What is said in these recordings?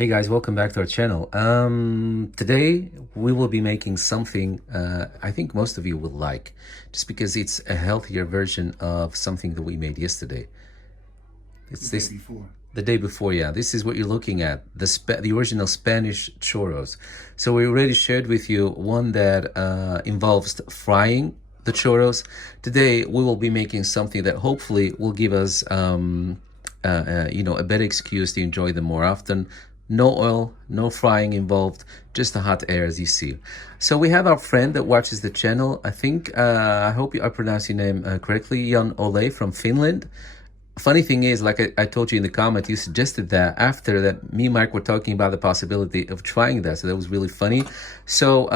Hey guys, welcome back to our channel. Today we will be making something I think most of you will like, just because it's a healthier version of something that we made yesterday. It's the day before. The day before, yeah. This is what you're looking at, the original Spanish churros. So we already shared with you one that involves frying the churros. Today we will be making something that hopefully will give us a better excuse to enjoy them more often. No oil, no frying involved, just the hot air as you see. So we have our friend that watches the channel. I think, I hope I pronounced your name correctly, Jan Ole from Finland. Funny thing is, like I told you in the comment, you suggested that after that me and Mike were talking about the possibility of trying that. So that was really funny. So,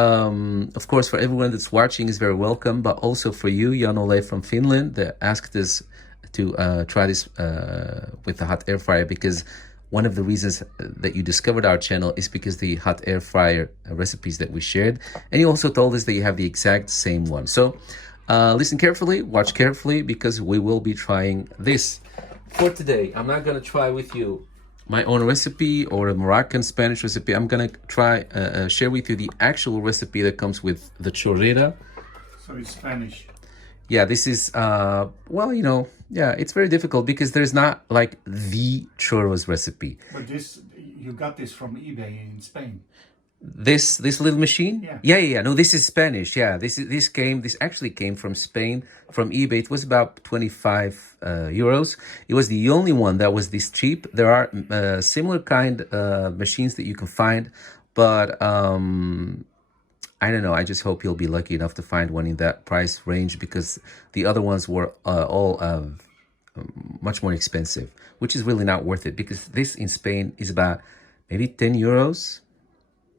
of course, for everyone that's watching is very welcome, but also for you, Jan Ole from Finland, that asked us to try this with the hot air fryer, because one of the reasons that you discovered our channel is because the hot air fryer recipes that we shared. And you also told us that you have the exact same one. So listen carefully, watch carefully, because we will be trying this. For today, I'm not going to try with you my own recipe or a Moroccan Spanish recipe. I'm going to try share with you the actual recipe that comes with the chorrera. So it's Spanish. Yeah, this is, yeah, it's very difficult because there's not like the churros recipe. But you got this from eBay in Spain. This little machine? Yeah. No, this is Spanish. Yeah, this actually came from Spain, from eBay. It was about 25 euros. It was the only one that was this cheap. There are similar kind machines that you can find, but I don't know. I just hope you'll be lucky enough to find one in that price range, because the other ones were all much more expensive, which is really not worth it, because this in Spain is about maybe 10 euros.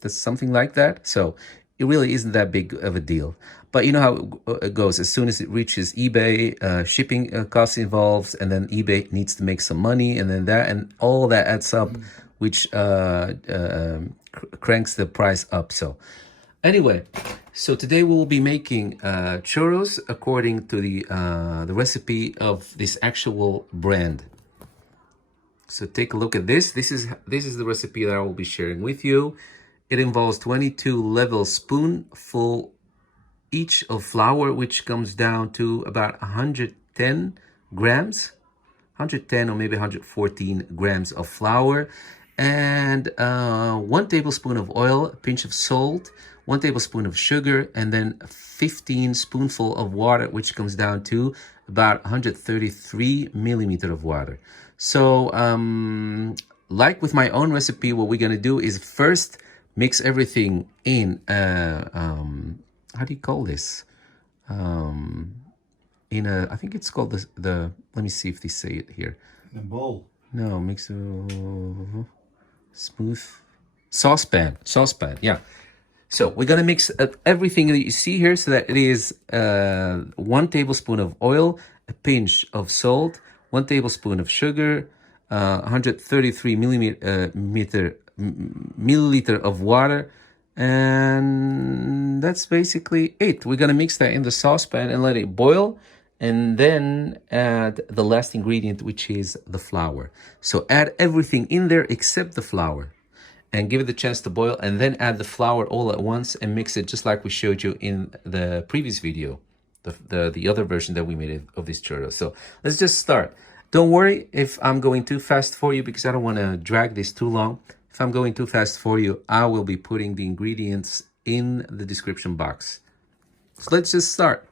That's something like that. So it really isn't that big of a deal. But you know how it goes. As soon as it reaches eBay, shipping costs involved, and then eBay needs to make some money, and then that, and all that adds up, which cranks the price up. So anyway, so today we will be making churros according to the recipe of this actual brand. So take a look at this. This is the recipe that I will be sharing with you. It involves 22 level spoonful each of flour, which comes down to about 110 grams, 110 or maybe 114 grams of flour, and 1 tablespoon of oil, a pinch of salt, 1 tablespoon of sugar, and then 15 spoonful of water, which comes down to about 133 millimeter of water. So like with my own recipe, what we're going to do is first mix everything in how do you call this, in a, I think it's called the let me see if they say it here. In a bowl. No, mix smooth saucepan, yeah. So we're gonna mix everything that you see here, so that it is 1 tablespoon of oil, a pinch of salt, 1 tablespoon of sugar, 133 milliliter of water, and that's basically it. We're gonna mix that in the saucepan and let it boil, and then add the last ingredient, which is the flour. So add everything in there except the flour, and give it the chance to boil, and then add the flour all at once and mix it just like we showed you in the previous video, the other version that we made of this churro. So let's just start. Don't worry if I'm going too fast for you, because I don't want to drag this too long. If I'm going too fast for you, I will be putting the ingredients in the description box. So let's just start.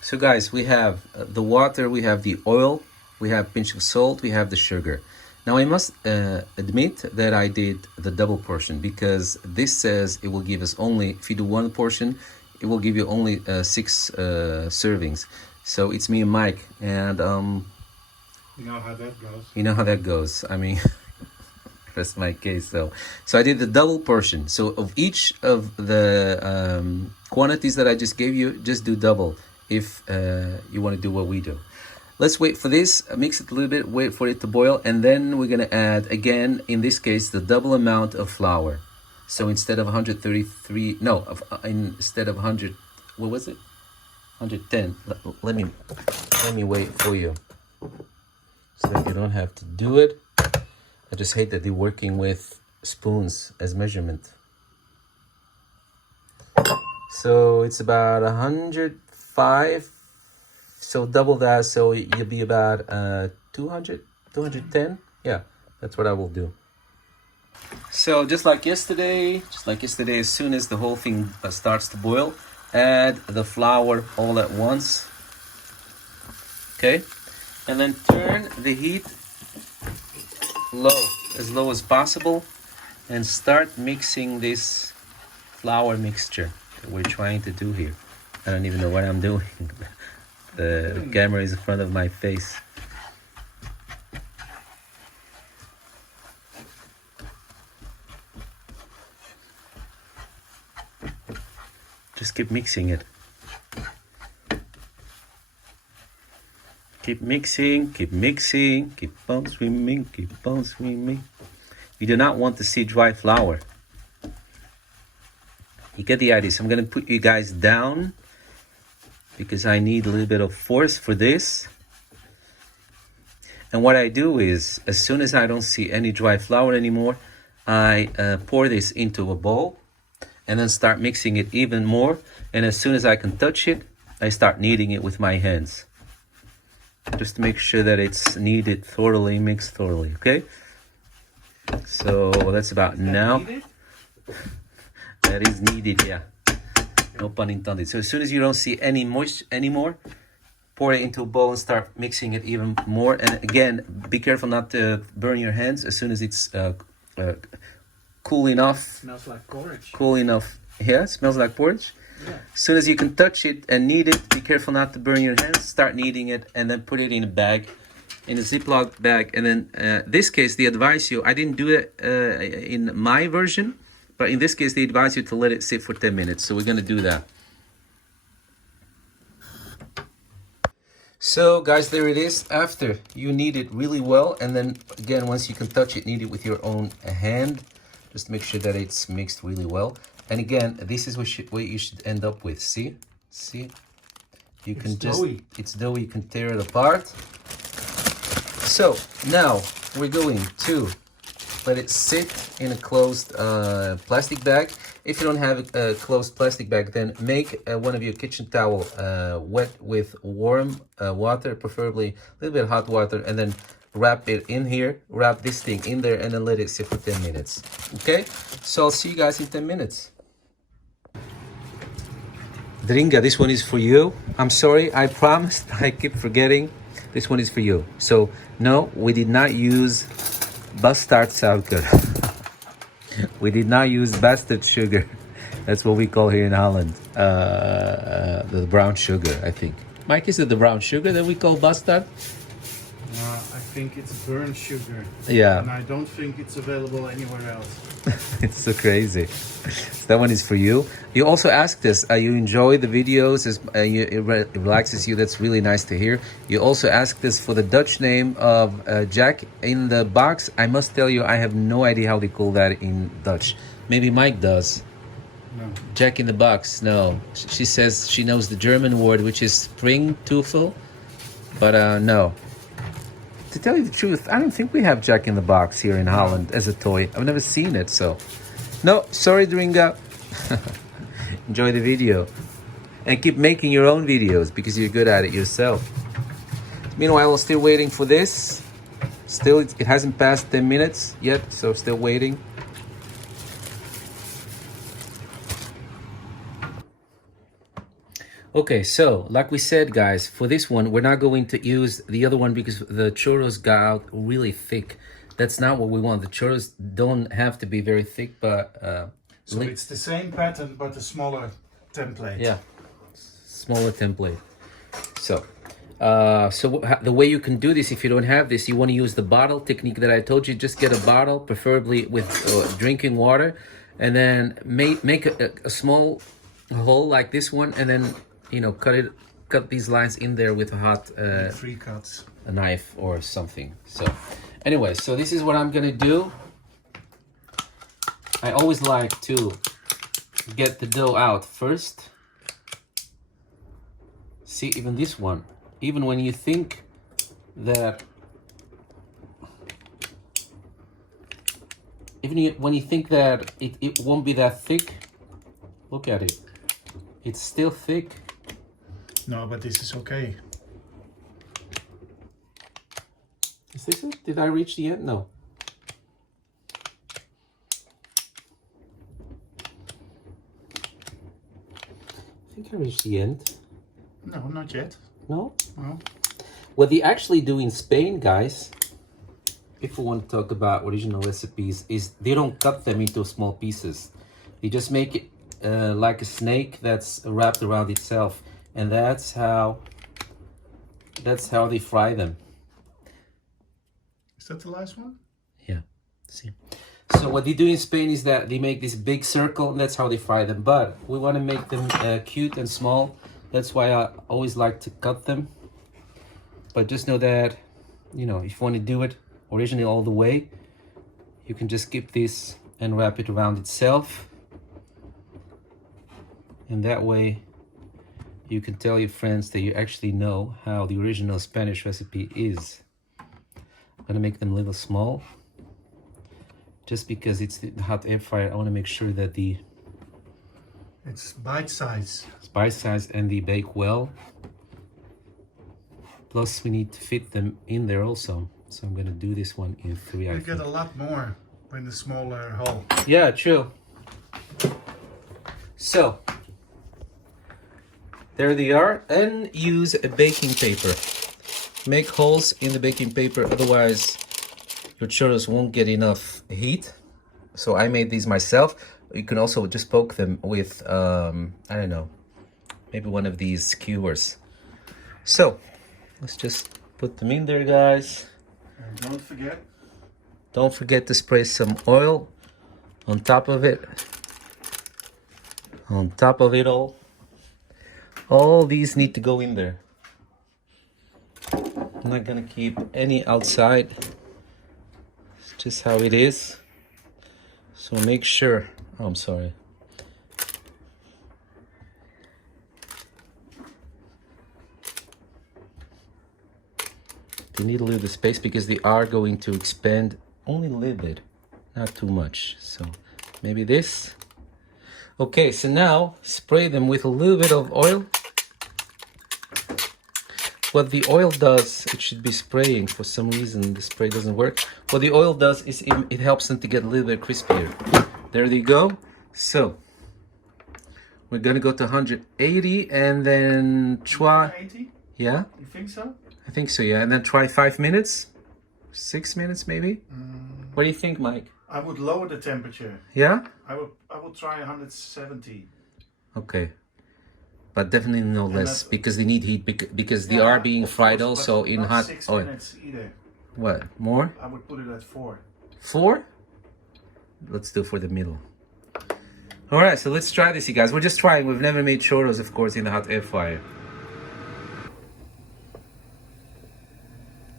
So guys, we have the water, we have the oil, we have a pinch of salt, we have the sugar. Now I must admit that I did the double portion, because this says it will give us only, if you do one portion, it will give you only 6 servings. So it's me and Mike, and you know how that goes. You know how that goes. I mean, that's my case. So I did the double portion. So of each of the quantities that I just gave you, just do double if you want to do what we do. Let's wait for this, mix it a little bit, wait for it to boil, and then we're going to add, again, in this case, the double amount of flour. So instead of 133, no, instead of 100, what was it? 110. Let me wait for you, so that you don't have to do it. I just hate that they're working with spoons as measurement. So it's about 105. So double that, so you'll be about 200, 210. Yeah, that's what I will do. So just like yesterday, as soon as the whole thing starts to boil, add the flour all at once. Okay, and then turn the heat low, as low as possible, and start mixing this flour mixture that we're trying to do here. I don't even know what I'm doing. The camera is in front of my face. Just keep mixing it. Keep mixing, keep mixing, keep on swimming, keep on swimming. You do not want to see dry flour. You get the idea. So I'm going to put you guys down because I need a little bit of force for this. And what I do is, as soon as I don't see any dry flour anymore, I pour this into a bowl and then start mixing it even more. And as soon as I can touch it, I start kneading it with my hands. Just to make sure that it's kneaded thoroughly, mixed thoroughly, okay? So that's about now. Needed? That is needed, yeah. No pun intended. So as soon as you don't see any moisture anymore, pour it into a bowl and start mixing it even more. And again, be careful not to burn your hands. As soon as it's cool enough. Smells like porridge. Cool enough. Yeah, smells like porridge. Yeah. As soon as you can touch it and knead it, be careful not to burn your hands. Start kneading it and then put it in a bag, in a Ziploc bag. And then this case, they advise you, I didn't do it in my version, but in this case, they advise you to let it sit for 10 minutes. So we're going to do that. So guys, there it is. After you knead it really well, and then again, once you can touch it, knead it with your own hand. Just make sure that it's mixed really well. And again, this is what you should end up with. See? You can it's doughy. You can tear it apart. So now we're going to let it sit in a closed plastic bag. If you don't have a closed plastic bag, then make one of your kitchen towel wet with warm water, preferably a little bit of hot water, and then wrap it in here. Wrap this thing in there and then let it sit for 10 minutes. Okay? So I'll see you guys in 10 minutes. Dringa, this one is for you. I'm sorry, I promised. I keep forgetting. This one is for you. So, no, we did not use bastard suiker. We did not use bastard sugar. That's what we call here in Holland. The brown sugar, I think. Mike, is it the brown sugar that we call bastard? I think it's burnt sugar. Yeah. And I don't think it's available anywhere else. It's so crazy. So that one is for you. You also asked us, you enjoy the videos, it relaxes you. That's really nice to hear. You also asked us for the Dutch name of Jack in the Box. I must tell you, I have no idea how they call that in Dutch. Maybe Mike does. No. Jack in the Box, no. She says she knows the German word, which is Springteufel, but no. To tell you the truth, I don't think we have Jack in the Box here in Holland as a toy. I've never seen it, so... No, sorry, Dringa. Enjoy the video. And keep making your own videos because you're good at it yourself. Meanwhile, I'm still waiting for this. Still, it hasn't passed 10 minutes yet, so still waiting. Okay, so like we said, guys, for this one, we're not going to use the other one because the churros got out really thick. That's not what we want. The churros don't have to be very thick, but... so it's the same pattern, but a smaller template. Yeah, smaller template. So, the way you can do this, if you don't have this, you want to use the bottle technique that I told you. Just get a bottle, preferably with drinking water, and then make a small hole like this one, and then... you know, cut these lines in there with a hot 3 cuts, a knife or something. So anyway, so this is what I'm gonna do. I always like to get the dough out first. See, even this one, even when you think that when you think that it won't be that thick, look at it. It's still thick. No, but this is okay. Is this it? Did I reach the end? No. I think I reached the end. No, not yet. No? No. What they actually do in Spain, guys, if we want to talk about original recipes, is they don't cut them into small pieces. They just make it like a snake that's wrapped around itself. And that's how they fry them. Is that the last one? Yeah, see. So what they do in Spain is that they make this big circle, and that's how they fry them. But we want to make them cute and small. That's why I always like to cut them. But just know that, you know, if you want to do it originally all the way, you can just skip this and wrap it around itself. And that way, you can tell your friends that you actually know how the original Spanish recipe is. I'm gonna make them a little small. Just because it's the hot air fryer, I want to make sure that it's bite size. It's bite size and they bake well. Plus, we need to fit them in there also. So I'm gonna do this one in 3. You get a lot more in the smaller hole. Yeah, true. So there they are, and use a baking paper. Make holes in the baking paper, otherwise your churros won't get enough heat. So I made these myself. You can also just poke them with, I don't know, maybe one of these skewers. So let's just put them in there, guys. And don't forget to spray some oil on top of it. On top of it all. All these need to go in there. I'm not gonna keep any outside. It's just how it is. So make sure, oh, I'm sorry. They need a little bit of space because they are going to expand only a little bit, not too much. So maybe this. Okay, so now spray them with a little bit of oil. What the oil does, it should be spraying. For some reason, the spray doesn't work. What the oil does is it helps them to get a little bit crispier. There they go. So we're gonna go to 180 and then try. 180? Yeah? You think so? I think so, yeah. And then try 5 minutes, 6 minutes maybe. What do you think, Mike? I would lower the temperature. Yeah? I would try 170. Okay. But definitely no less because they need heat because they are being fried also in hot oil. 6 minutes either. What? More? I would put it at 4. 4? Let's do for the middle. All right, so let's try this, you guys. We're just trying. We've never made churros, of course, in the hot air fryer.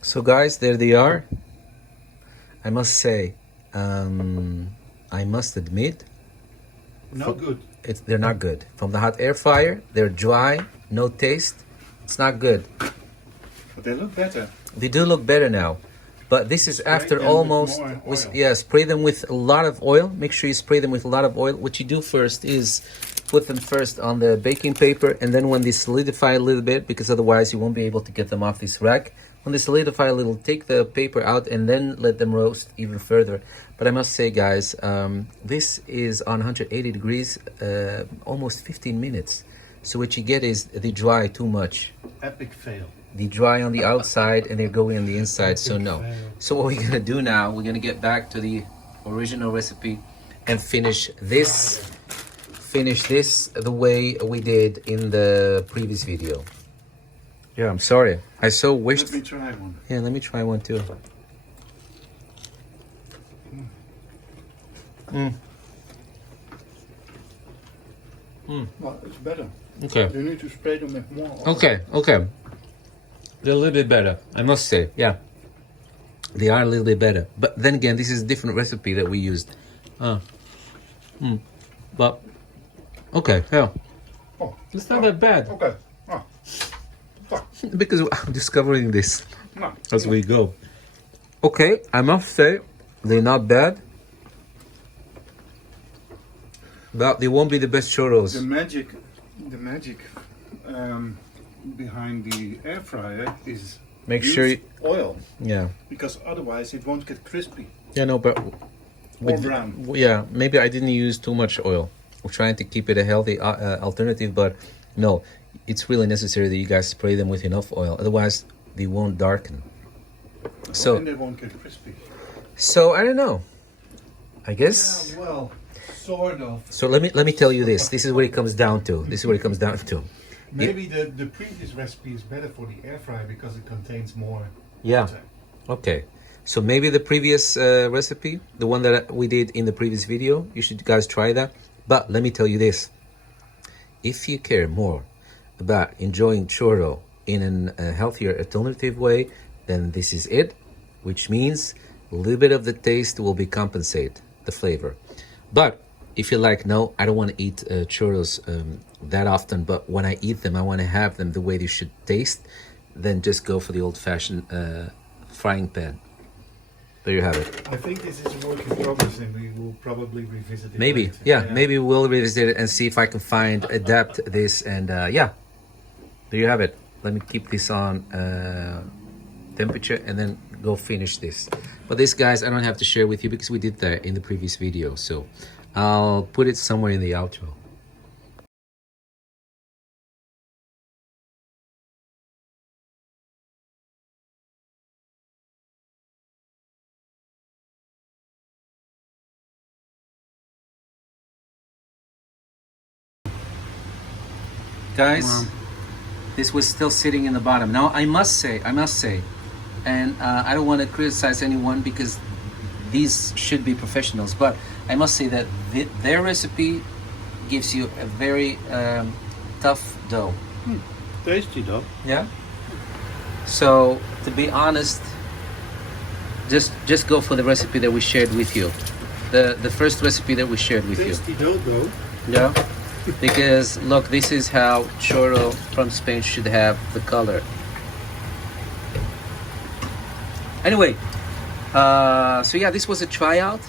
So, guys, there they are. I must say, I must admit, No good. they're not good. From the hot air fryer, they're dry, no taste. It's not good. But they look better. They do look better now. But this is after them almost, with more oil. spray them with a lot of oil. Make sure you spray them with a lot of oil. What you do first is put them first on the baking paper, and then when they solidify a little bit, because otherwise you won't be able to get them off this rack. When they solidify a little, take the paper out and then let them roast even further. But I must say, guys, this is on 180 degrees, almost 15 minutes. So what you get is they dry too much. Epic fail. They dry on the outside and they're going on the inside, so no. So what we're gonna do now, we're gonna get back to the original recipe and finish this the way we did in the previous video. Yeah, I'm sorry. I so wished. Let me try one. Yeah, let me try one too. Well, it's better. Okay. You need to spray them with more oil. Okay. They're a little bit better, I must say. Yeah, they are a little bit better. But then again, this is a different recipe that we used. But okay, yeah, Oh, it's not that bad okay. Oh. Fuck. because I'm discovering this No. as we go. Okay, I must say they're not bad. But they won't be the best churros. The magic behind the air fryer is Make use sure oil, yeah. because otherwise it won't get crispy Yeah, no, but or brown. yeah, maybe I didn't use too much oil. We're trying to keep it a healthy alternative, but no, it's really necessary that you guys spray them with enough oil. Otherwise, they won't darken. So, And they won't get crispy. so I don't know. I guess. Yeah, well, sort of. So let me tell you this. This is what it comes down to. This is what it comes down to. Maybe the previous recipe is better for the air fryer because it contains more Yeah. butter. Okay. So maybe the previous recipe, the one that we did in the previous video, you should guys try that. But let me tell you this. If you care more about enjoying churro in a healthier alternative way, then this is it, which means a little bit of the taste will be compensate the flavor. But if you're like, no, I don't want to eat churros that often, but when I eat them, I want to have them the way they should taste, then just go for the old-fashioned frying pan. There you have it. I think this is a work in progress and we will probably revisit it Maybe, later. yeah, maybe we'll revisit it and see if I can adapt this, and yeah, there you have it. Let me keep this on temperature and then go finish this. But this, guys, I don't have to share with you because we did that in the previous video, so I'll put it somewhere in the outro. Guys, this was still sitting in the bottom. Now I must say, and I don't want to criticize anyone because these should be professionals, but I must say that their recipe gives you a very tough dough. Tasty though. Yeah. So to be honest, just go for the recipe that we shared with you, the first recipe that we shared with you. Tasty dough though. Yeah. Because look, this is how churro from Spain should have the color. Anyway, so yeah, this was a tryout.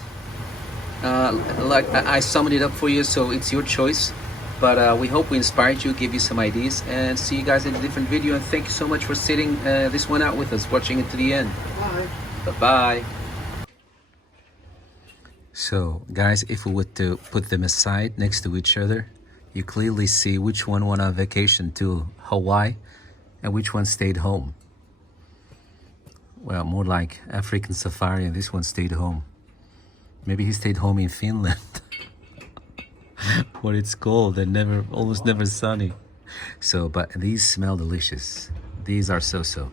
Like I summed it up for you, so it's your choice. But we hope we inspired you, give you some ideas, and see you guys in a different video. And thank you so much for sitting this one out with us, watching it to the end. Bye. Bye-bye. So, guys, if we were to put them aside next to each other, you clearly see which one went on vacation to Hawaii and which one stayed home. Well, more like African safari, and this one stayed home. Maybe he stayed home in Finland, where it's cold and almost never sunny. So, but these smell delicious. These are so-so.